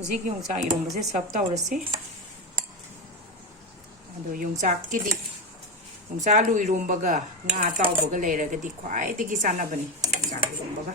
ꯍꯧꯖꯤꯛ ꯌꯣꯡꯆꯥꯛ ꯏꯔꯣꯝꯕꯁꯦ ꯁꯔꯞ ꯇꯧꯔꯁꯤ ꯑꯗꯣ ꯌꯣꯡꯆꯥꯛꯀꯤꯗꯤ ꯌꯣꯡꯆꯥꯛ ꯑꯂꯨ ꯏꯔꯣꯝꯕꯒ ꯉꯥ ꯑꯇꯥꯎꯕꯒ ꯂꯩꯔꯒꯗꯤ ꯈ꯭ꯋꯥꯏꯗꯒꯤ ꯆꯥꯟꯅꯕꯅꯤ ꯌꯣꯡꯆꯥꯛ ꯏꯔꯣꯝꯕꯒ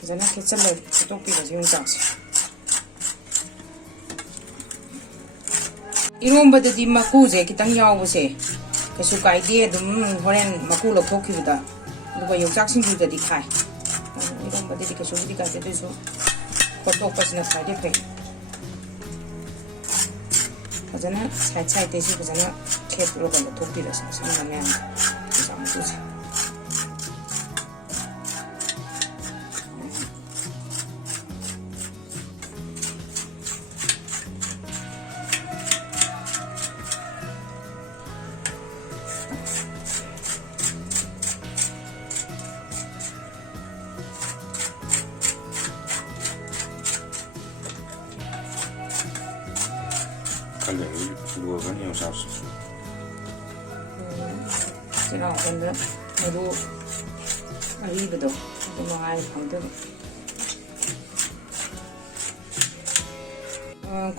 ꯐꯖꯅ ꯈꯦꯠꯇꯣꯛꯄꯤꯔꯁꯤ ꯌꯣꯡꯆꯥꯛꯁꯦ ꯏꯔꯣꯝꯕꯗꯗꯤ ꯃꯀꯨꯁꯦ ꯈꯤꯇꯪ ꯌꯥꯎꯕꯁꯦ ꯀꯩꯁꯨ ꯀꯥꯏꯗꯦ ꯑꯗꯨꯝ ꯍꯣꯔꯦꯟ ꯃꯀꯨ ꯂꯧꯊꯣꯛꯈꯤꯕꯗ ꯑꯗꯨꯒ ꯌꯣꯡꯆꯥꯛ ꯁꯤꯡꯖꯨꯗꯗꯤ ꯈꯥꯏ 이런거들이 계속 우리 가게도 있어. 겉도까지나 살게 돼. 그잖아 살살 대시 그잖아 캡으로 걸로 도끼려서 상하면 그래서 아무도지. kalori luogan yang saus. Sila ganda maru aribado ito mga ipangto.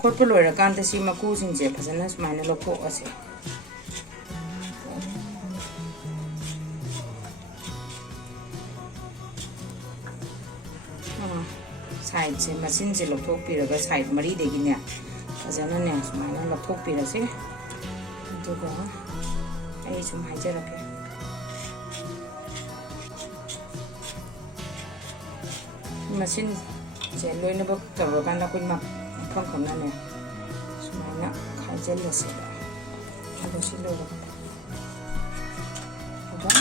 Korpo loira kanta si makusin siya pasana sumana loko kasi. Side si masin si loko piraga side mari degi niya. ꯐꯖꯅꯅꯦ ꯁꯨꯃꯥꯏꯅ ꯂꯧꯊꯣꯛꯄꯤꯔꯁꯤ ꯑꯗꯨꯒ ꯑꯩ ꯁꯨꯝ ꯍꯥꯏꯖꯔꯛꯀꯦ ꯃꯁꯤꯟꯁꯦ ꯂꯣꯏꯅꯃꯛ ꯇꯧꯔꯀꯥꯟꯗ ꯑꯩꯈꯣꯏ ꯃꯐꯝ ꯈꯪꯅꯅꯦ ꯁꯨꯃꯥꯏꯅ ꯈꯥꯏꯖꯤꯜꯂꯁꯦꯕ ꯑꯗꯨ ꯁꯤ ꯂꯣꯏꯔꯒ ꯑꯗꯨꯒ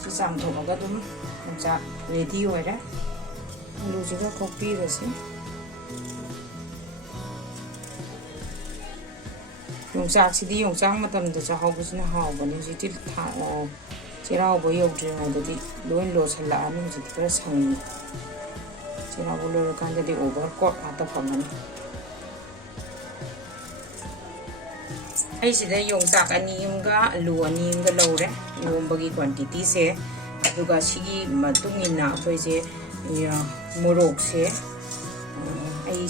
ꯁꯤ ꯆꯥꯝꯊꯣꯛꯑꯒ ꯑꯗꯨꯝ ꯌꯣꯡꯆꯥꯛ ꯔꯦꯗꯤ ꯑꯣꯏꯔꯦ ꯑꯂꯨꯁꯤꯒ ꯀꯣꯛꯄꯤꯔꯁꯤ ꯌꯣꯡꯆꯥꯛꯁꯤꯗꯤ ꯌꯣꯡꯆꯥꯛ ꯃꯇꯝꯗ ꯆꯥꯍꯧꯕꯁꯤꯅ ꯍꯥꯎꯕꯅꯤ ꯍꯧꯖꯤꯛꯇꯤ ꯆꯩꯔꯥꯎꯕ ꯌꯧꯗ꯭ꯔꯤꯉꯩꯗꯗꯤ ꯂꯣꯏ ꯂꯣꯏꯁꯤꯜꯂꯛꯑꯅꯤ ꯍꯧꯖꯤꯛꯇꯤ ꯈꯔ ꯁꯪꯉꯤ ꯆꯩꯔꯥꯎꯕ ꯂꯣꯏꯔꯀꯥꯟꯗꯗꯤ ꯑꯣꯚꯔ ꯀꯣꯠ ꯉꯥꯛꯇ ꯐꯪꯒꯅꯤ ꯑꯩꯁꯤꯗ ꯌꯣꯡꯆꯥꯛ ꯑꯅꯤ ꯑꯃꯒ ꯑꯂꯨ ꯑꯅꯤ ꯑꯃꯒ ꯂꯧꯔꯦ ꯏꯔꯣꯝꯕꯒꯤ ꯀ꯭ꯋꯥꯟꯇꯤꯇꯤꯁꯦ ꯑꯗꯨꯒ ꯁꯤꯒꯤ ꯃꯇꯨꯡ ꯏꯟꯅ ꯑꯩꯈꯣꯏꯁꯦ ꯃꯣꯔꯣꯛꯁꯦ ꯑꯩ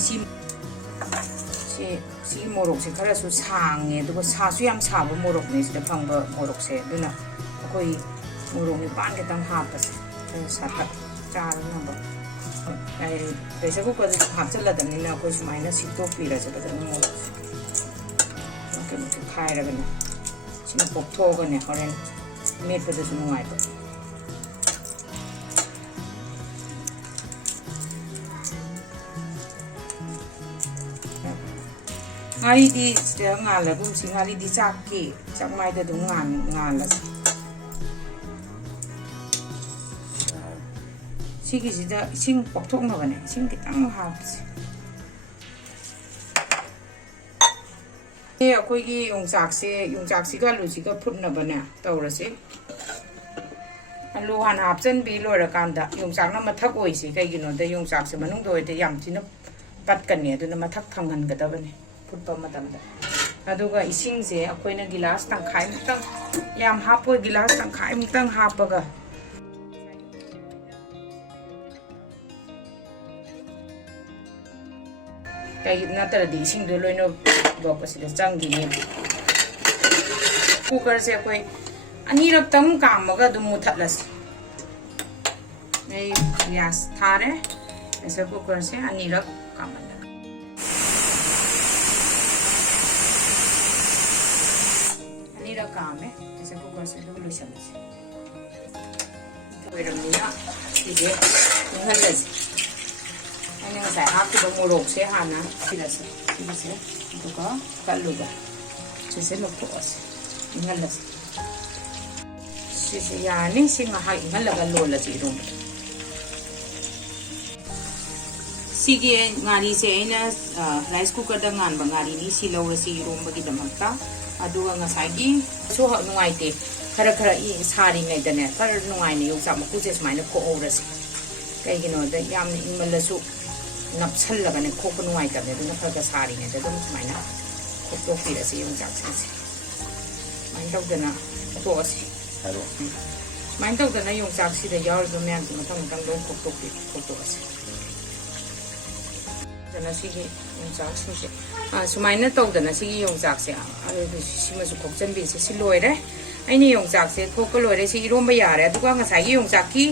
ꯁꯤꯒꯤ ꯃꯣꯔꯣꯛꯁꯦ ꯈꯔꯁꯨ ꯁꯥꯡꯉꯦ ꯑꯗꯨꯒ ꯁꯥꯁꯨ ꯌꯥꯝ ꯁꯥꯕ ꯃꯣꯔꯣꯛꯅꯦ ꯁꯤꯗ ꯐꯪꯕ ꯃꯣꯔꯣꯛꯁꯦ ꯑꯗꯨꯅ ꯑꯩꯈꯣꯏ ꯃꯣꯔꯣꯛ ꯅꯤꯄꯥꯟ ꯈꯤꯇꯪ ꯍꯥꯞꯄꯁꯦ ꯁꯥꯇꯛ ꯆꯥꯅꯕ ꯄ꯭ꯔꯦꯁꯔ ꯀꯨꯀꯔꯗ ꯍꯥꯞꯆꯤꯜꯂꯗꯕꯅꯤꯅ ꯑꯩꯈꯣꯏ ꯁꯨꯃꯥꯏꯅ ꯁꯤꯠꯇꯣꯛꯄꯤꯔꯁꯦ ꯐꯖꯅ ꯃꯣꯔꯣꯛꯁꯦ ꯀꯩꯅꯣꯁꯦ ꯈꯥꯏꯔꯒꯅꯦ ꯁꯤꯅ ꯄꯣꯞꯊꯣꯛꯑꯒꯅꯦ ꯍꯣꯔꯦꯟ ꯃꯦꯠꯄꯗꯁꯨ ꯅꯨꯡꯉꯥꯏꯕ ꯉꯥꯔꯤꯗꯤ ꯁꯤꯗ ꯉꯥꯜꯂꯒꯨꯝꯁꯤ ꯉꯥꯔꯤꯗꯤ ꯆꯥꯛꯀꯤ ꯆꯥꯛꯃꯥꯏꯗ ꯑꯗꯨꯝ ꯉꯥꯜꯂꯁꯤ ꯁꯤꯒꯤꯁꯤꯗ ꯏꯁꯤꯡ ꯄꯣꯛꯊꯣꯛꯅꯕꯅꯦ ꯏꯁꯤꯡ ꯈꯤꯇꯪ ꯍꯥꯞꯄꯁꯤ ꯑꯩꯈꯣꯏꯒꯤ ꯌꯣꯡꯆꯥꯛꯁꯤꯒ ꯑꯂꯨꯁꯤꯒ ꯐꯨꯠꯅꯕꯅꯦ ꯇꯧꯔꯁꯤ ꯑꯂꯨ ꯍꯥꯟꯅ ꯍꯥꯞꯆꯤꯟꯕꯤ ꯂꯣꯏꯔꯀꯥꯟꯗ ꯌꯣꯡꯆꯥꯛꯅ ꯃꯊꯛ ꯑꯣꯏꯁꯤ ꯀꯩꯒꯤꯅꯣꯗ ꯌꯣꯡꯆꯥꯛꯁꯦ ꯃꯅꯨꯡꯗ ꯑꯣꯏꯔꯗꯤ ꯌꯥꯝ ꯊꯤꯅ ꯄꯠꯀꯅꯤ ꯑꯗꯨꯅ ꯃꯊꯛ ꯊꯪꯍꯟꯒꯗꯕꯅꯤ ꯐꯨꯠꯄ ꯃꯇꯝꯗ ꯑꯗꯨꯒ ꯏꯁꯤꯡꯁꯦ ꯑꯩꯈꯣꯏꯅ ꯒꯤꯂꯥꯁ ꯇꯪꯈꯥꯏꯃꯨꯛꯇꯪ ꯌꯥꯝ ꯍꯥꯞꯄꯣꯏ ꯒꯤꯂꯥꯁ ꯇꯪꯈꯥꯏꯃꯨꯛꯇꯪ ꯍꯥꯞꯄꯒ ꯀꯩ ꯅꯠꯇ꯭ꯔꯗꯤ ꯏꯁꯤꯡꯗꯣ ꯂꯣꯏꯅ ꯂꯣꯛꯄꯁꯤꯗ ꯆꯪꯈꯤꯅꯤ ꯀꯨꯀꯔꯁꯦ ꯑꯩꯈꯣꯏ ꯑꯅꯤꯔꯛꯇꯪ ꯀꯥꯝꯃꯒ ꯑꯗꯨꯝ ꯃꯨꯊꯠꯂꯁꯤ ꯑꯩ ꯒ꯭ꯌꯥꯁ ꯊꯥꯔꯦ ꯄ꯭ꯔꯦꯁꯔ ꯀꯨꯀꯔꯁꯦ ꯑꯅꯤꯔꯛ ꯀꯥꯝꯍꯜꯂꯦ ꯑꯅꯤꯔꯛ ꯀꯥꯝꯃꯦ ꯄ꯭ꯔꯦꯁꯔ ꯀꯨꯀꯔꯁꯦ ꯑꯗꯨꯒ ꯂꯣꯏꯁꯤꯜꯂꯁꯤ ꯑꯣꯏꯔꯕꯅꯤꯅ ꯁꯤꯁꯦ ꯏꯪꯍꯜꯂꯁꯤ ꯑꯩꯅ ꯉꯁꯥꯏ ꯍꯥꯞꯈꯤꯕ ꯃꯣꯔꯣꯛꯁꯦ ꯍꯥꯟꯅ ꯁꯤꯔꯁꯤ ꯁꯤꯒꯤꯁꯦ ꯑꯗꯨꯒ ꯀꯜꯂꯨꯒ ꯁꯤꯁꯦ ꯂꯧꯊꯣꯛꯑꯁꯤ ꯏꯪꯍꯜꯂꯁꯤ ꯁꯤꯁꯦ ꯌꯥꯔꯅꯤ ꯁꯤ ꯉꯥꯏꯍꯥꯛ ꯏꯪꯍꯜꯂꯒ ꯂꯣꯜꯂꯁꯤ ꯏꯔꯣꯝꯕꯗ ꯁꯤꯒꯤ ꯉꯥꯔꯤꯁꯦ ꯑꯩꯅ ꯔꯥꯏꯁ ꯀꯨꯀꯔꯗ ꯉꯥꯟꯕ ꯉꯥꯔꯤꯅꯤ ꯁꯤ ꯂꯧꯔꯁꯤ ꯏꯔꯣꯝꯕꯒꯤꯗꯃꯛꯇ ꯑꯗꯨꯒ ꯉꯁꯥꯏꯒꯤ ꯁꯨ ꯅꯨꯡꯉꯥꯏꯇꯦ खरा खरा सारीङैꯗने खरा नुङाइने योंचाक मकुसे सुमाइना खोहौरसे कईगिनोदा यामना इंमल्लसु नपसल्लगने खोप नुङाइतबने दुना खरा सारीङैदा दुम सुमाइना खोपटोक्पिरसे योंचाकसिंसे सुमाइना तौदना खोटोअसे हारो सुमाइना तौदना योंचाकसिदा याउरिबा मयामसे मथंग मथंग लोइ खोटोअसे दना सिगी योंचाकसिंसे सुमाइना तौदना सिगी योंचाकसे सिमसु खोपचनबिसे सि लोइरे अने योंचाकसे खोप लोइरे सि इरोंबा यारे अदुगा ngसाइगी योंचाककी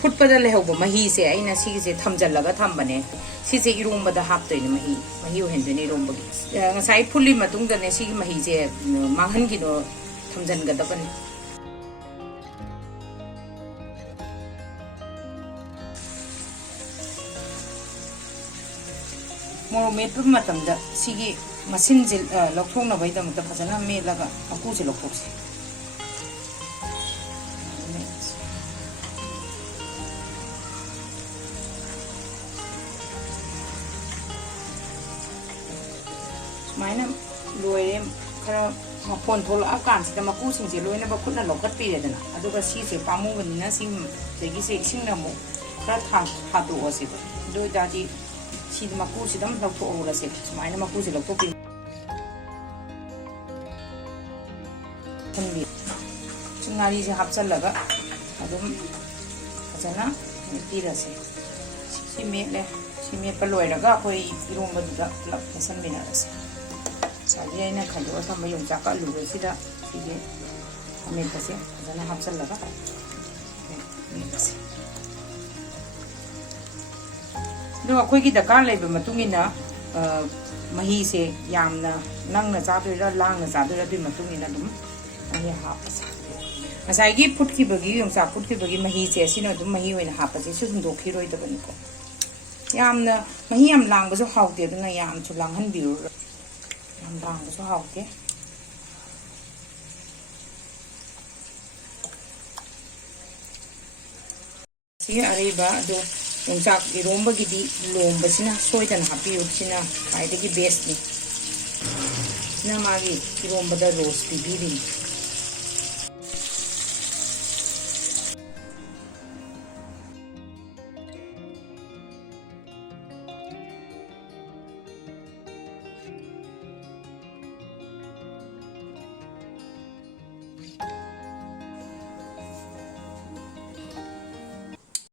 फुटपदा लेहौबा महीसे अइना सिगिसे थमजल्लगा थंबने सिसे इरोंबदा हापतोइने मही ओहेंदोइने इरोंबगी ngसाइ फुल्ली मतुंगदने सिगी महीसे मांगहनगिनो थमजनगदबने मोरो मेटपा मतमदा सिगी मसिनजे लौथोंनबैदमता फजना मेलगा मकुसे लौथोक्से सुमाइना लोइरे खरा मखोन थोलकानसिदा मकुसिंसे लोइनबा खुना लौखटपिरेदना अदुगा सिसे पामुगनिना सिंगसे इसिंना मु खरा थादोअसेबा दोदादि सिद मकुसिदम लौथोअरसे सुमाइना मकुसे लौथोपि थनबि चिंगारीसे हापचल्लगा अदुम फजना मेटिरसे सि मेटले सि मेटपा लोइरगा अखोइ इरोंबदुदा पुलप मसनमिनारसे साजी अइना खंडोआ थंबा योंचाक अलुगसिदा सिगे मेटपसे फजना हापचल्लगा मेटपसे दो अखोइगी दरकार लेबा मतुंगिना महीसे यामना नंगना चादोइरा लांगना चादोइरा दुइ मतुंगिना दुम मही हापसे ngसाइगी फुटखिबगी योंचाक फुटखिबगी महीसे सिना दुम मही ओइना हापसे सु हुंदोखिरोइदबनिको यामना मही याम लांगबसु हाउते दुना यामसु लांगहनबिरु याम लांगबसु हाउते सि अरेबा दो योंचाक इरोंबगिदी लोंबसिना सोइदना हापियुसिना खाइदगी बेस्टनि सिना मागी इरोंबदा रोज पिबिरिनि